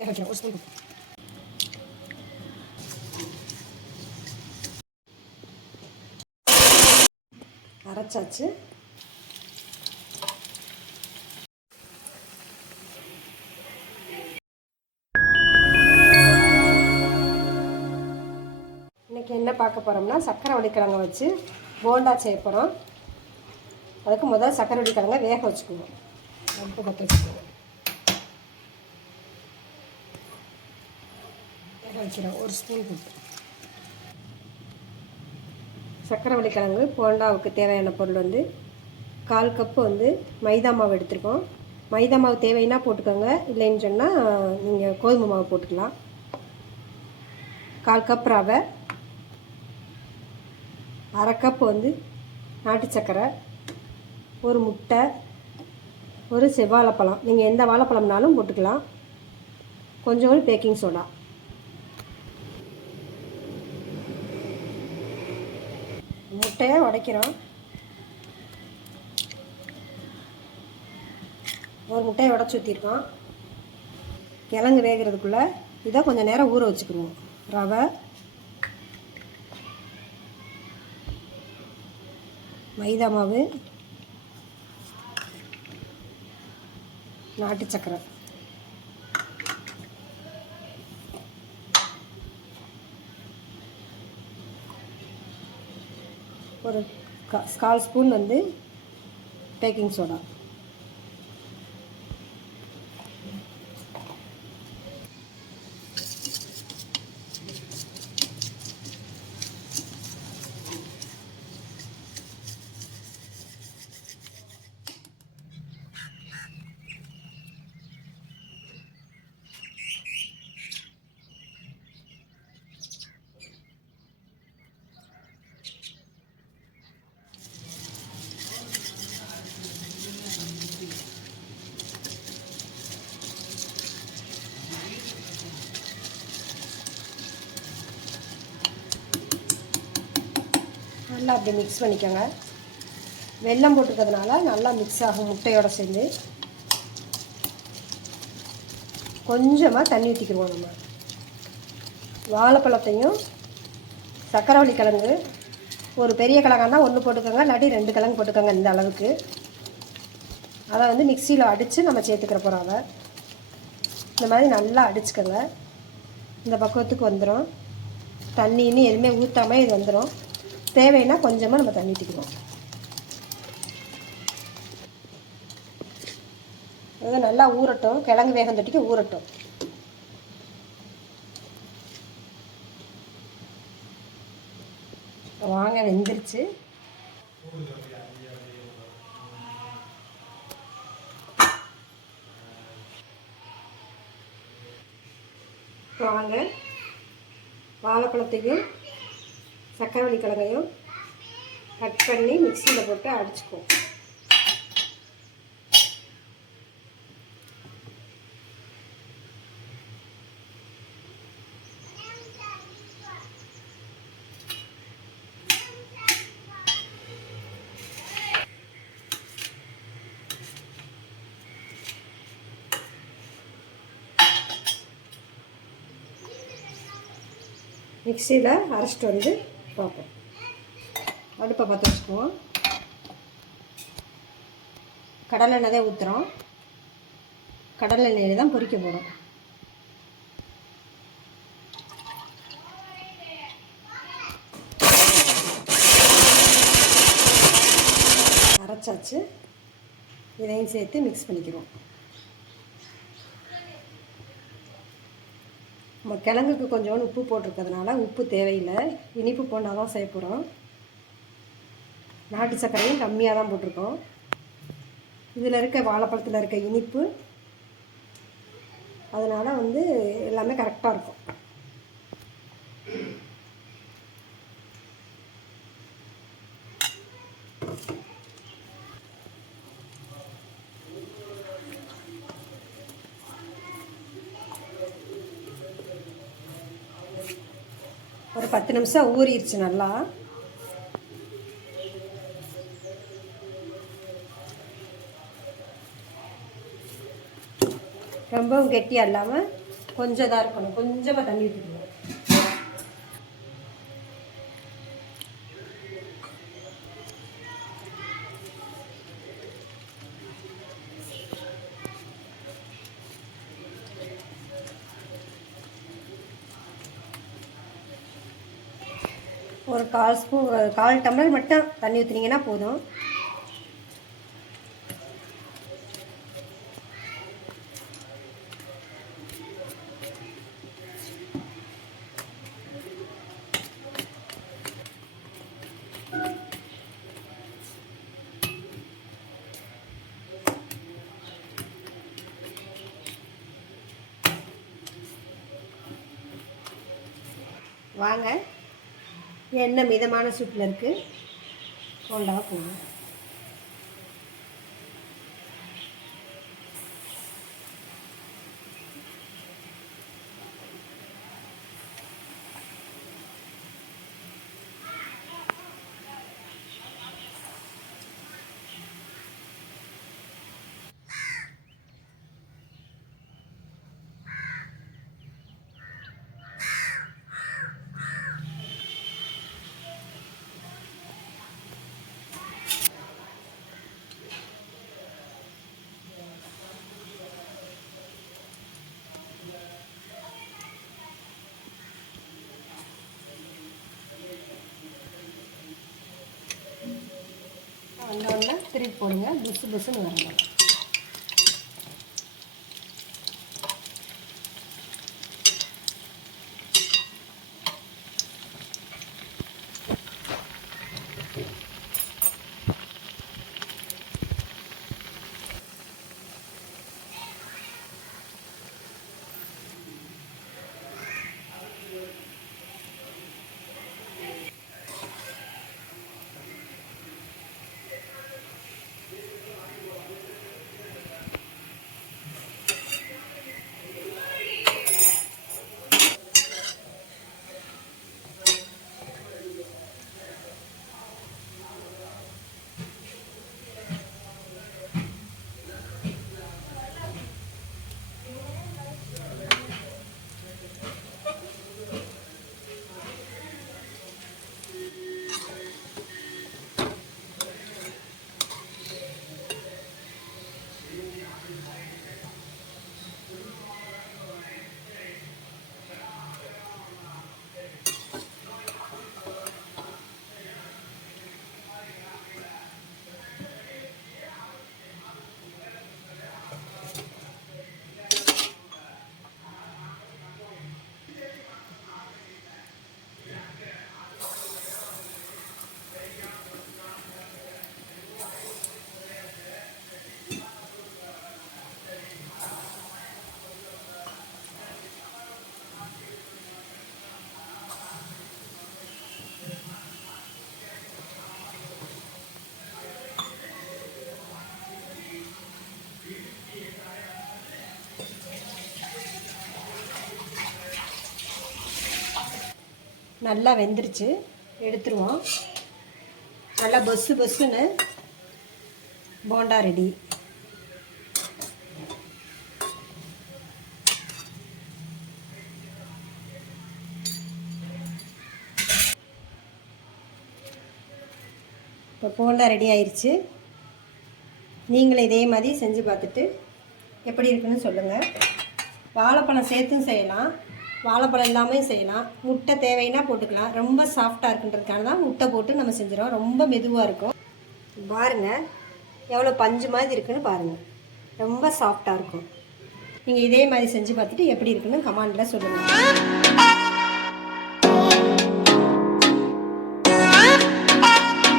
அரைச்சாச்சு. இன்றைக்கி என்ன பார்க்க போகிறோம்னா சக்கரை வள்ளிக்கிழங்கை வச்சு போண்டா செய்ய போகிறோம். அதுக்கு முதல் சக்கரை வள்ளிக்கிழங்கை வேக வச்சுக்குவோம். அடுப்பு பற்ற வச்சுக்குவோம். வேக வைக்கிறோம். ஒரு ஸ்பூன் போட்டு சக்கரை வள்ளிக்கிழங்கு போண்டாவுக்கு தேவையான பொருள் வந்து 1/4 கப்பு வந்து மைதா மாவு எடுத்துருக்கோம். மைதா மாவு தேவைன்னா போட்டுக்கோங்க, இல்லைன்னு சொன்னால் நீங்கள் கோதுமை மாவு போட்டுக்கலாம். 1/4 கப் ரவை, 1/2 கப் வந்து நாட்டு சக்கரை, ஒரு முட்டை, ஒரு செவ்வாழைப்பழம், நீங்கள் எந்த வாழைப்பழம்னாலும் போட்டுக்கலாம், கொஞ்சம் பேக்கிங் சோடா. முட்டையை உடைக்கிறோம். ஒரு முட்டையை உடச்சி ஊற்றிருக்கோம். கிழங்கு வேகிறதுக்குள்ளே இதை கொஞ்சம் நேரம் ஊற வச்சுக்கிடுவோம். ரவை, மைதா மாவு, நாட்டு சக்கரை, ஒரு 1/4 ஸ்பூன் வந்து பேக்கிங் சோடா. நல்லா அப்படி மிக்ஸ் பண்ணிக்கோங்க. வெல்லம் போட்டுக்கிறதுனால நல்லா மிக்ஸ் ஆகும் முட்டையோடு சேர்ந்து. கொஞ்சமாக தண்ணி ஊற்றிக்கிடுவோம். நம்ம வாழைப்பழத்தையும் சக்கரை வள்ளிக்கிழங்கு, ஒரு பெரிய கிழங்கானா 1 போட்டுக்கோங்க, இல்லாட்டி 2 கிழங்கு போட்டுக்கோங்க. இந்த அளவுக்கு அதை வந்து மிக்சியில் அடித்து நம்ம சேர்த்துக்கிற போகிறோம். அதை இந்த மாதிரி நல்லா அடிச்சுக்கோங்க. இந்த பக்குவத்துக்கு வந்துடும். தண்ணின்னு எதுவுமே ஊற்றாமல் இது வந்துடும். தேவைன்னா கொஞ்சமாக நம்ம தண்ணி ஊற்றிக்குவோம். இது நல்லா ஊறட்டும். கிழங்கு வேகம் தட்டிக்கு ஊறட்டும். வாங்க, வெந்துருச்சு. வாங்க, வாழைப்பழத்தையும் சக்கரை வள்ளிக்கிழங்கையும் கட் பண்ணி மிக்சியில் போட்டு அடிச்சுக்குவோம். மிக்சியில் அரைச்சிட்டு வந்து பார்ப்போம். அடுப்பை பற்ற வச்சுக்குவோம். கடலெண்ணெய் தான் ஊற்றுறோம். கடலெண்ணெயில் தான் பொரிக்க போகிறோம். அரைச்சாச்சு. இதையும் சேர்த்து மிக்ஸ் பண்ணிக்கிறோம். நம்ம கிழங்குக்கு கொஞ்சோண்டு உப்பு போட்டிருக்கிறதுனால உப்பு தேவையில்லை. இனிப்பு போண்டா தான் செய்ய போகிறோம். நாட்டு சர்க்கரையும் கம்மியாக தான் போட்டிருக்கோம். இதில் இருக்க வாழைப்பழத்தில் இருக்க இனிப்பு அதனால் வந்து எல்லாமே கரெக்டாக இருக்கும். ஒரு 10 நிமிஷம் ஊறிடுச்சு நல்லா. ரொம்பவும் கெட்டியாக இல்லாமல் கொஞ்சம் தான் இருக்கணும், கொஞ்சமாக தண்ணி ஊற்றிக்கணும். ஒரு 1/4 டம்ளர் மட்டும் தண்ணி ஊற்றினீங்கன்னா போதும். வாங்க, எண்ணெய் மிதமான சூட்டில் இருக்குது, போண்டாக போகும். வந்தோடனே திருப்பி போடுங்க, புசு புசுன்னு வரணும். நல்லா வெந்துருச்சு, எடுத்துருவோம். நல்லா பொசு பொசுன்னு போண்டா ரெடி. இப்போ போண்டா ரெடி ஆயிடுச்சு. நீங்களும் இதே மாதிரி செஞ்சு பார்த்துட்டு எப்படி இருக்குன்னு சொல்லுங்கள். வாழைப்பழம் சேர்த்தும் செய்யலாம், வாழைப்பழம் இல்லாமல் செய்யலாம். முட்டை தேவைன்னா போட்டுக்கலாம். ரொம்ப சாஃப்டாக இருக்குன்றதுக்காக தான் முட்டை போட்டு நம்ம செஞ்சிடும். ரொம்ப மெதுவாக இருக்கும். பாருங்கள் எவ்வளோ பஞ்சு மாதிரி இருக்குன்னு பாருங்கள், ரொம்ப சாஃப்டாக இருக்கும். நீங்கள் இதே மாதிரி செஞ்சு பார்த்துட்டு எப்படி இருக்குன்னு கமெண்டில் சொல்லுங்கள்.